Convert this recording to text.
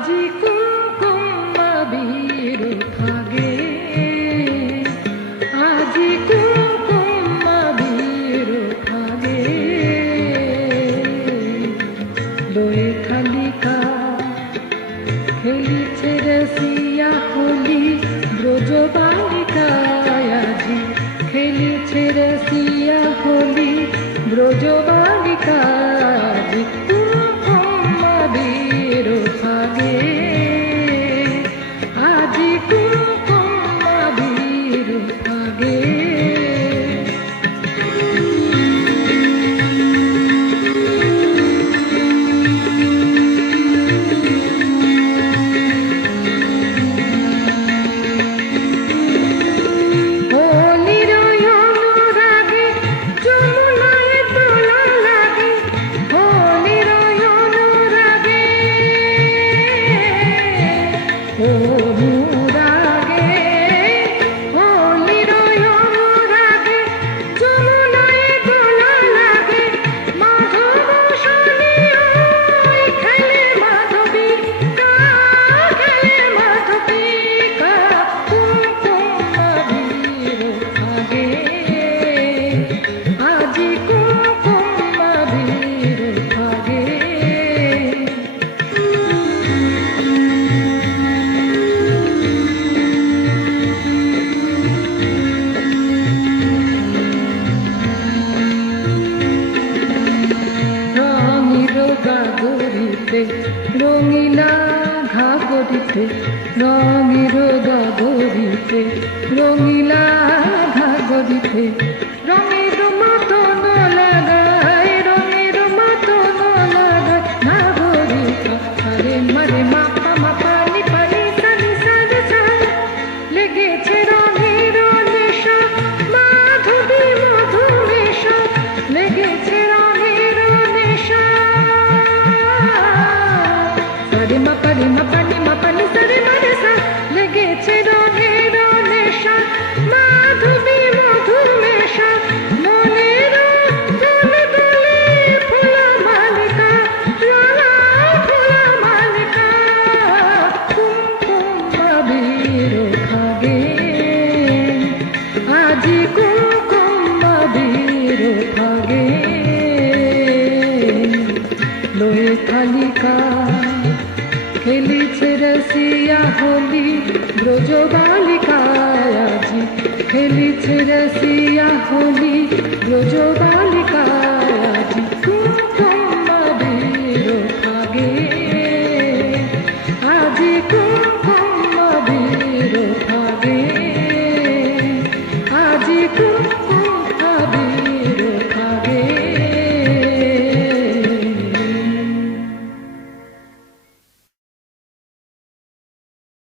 আজি কুমকুম আবির থাকে, আজি কুমকুম আবির থাকে, লয়ে খালিকা খেলিছে রসিয়া হোলি ব্রজবালিকায়, আজি খেলিছে রসিয়া হোলি ব্রজবালিকায়, কুমকুম আবির থাকে, আজি কুমকুম আবির থাকে। রঙিলা ঘাগরিতে রঙের গাগরিতে, রঙিলা ঘাগরিতে রঙের মতন লাগায়, রঙের মতন লাগায় নাগরিকা, আরে মারে মাপা মাপা নি পানি সানি সানি সানি, লেগেছে রঙের নেশা মাধবী মধুমেশা, লেগেছে রঙের নেশা, রে মাপা রে মাপা নি মাপা নি সারে মারে সা, লেগেছে রঙের নেশা মাধবী মধুমেশা, মনের দলে দলে ফুলা মালিকা, লালা ফুলা মালিকা, কুমকুম আবির থাকে, আজি কুমকুম আবির থাকে, লয়ে খালিকা খেলিছে রসিয়া হোলি ব্রজবালিকায়, আজি খেলিছে রসিয়া হোলি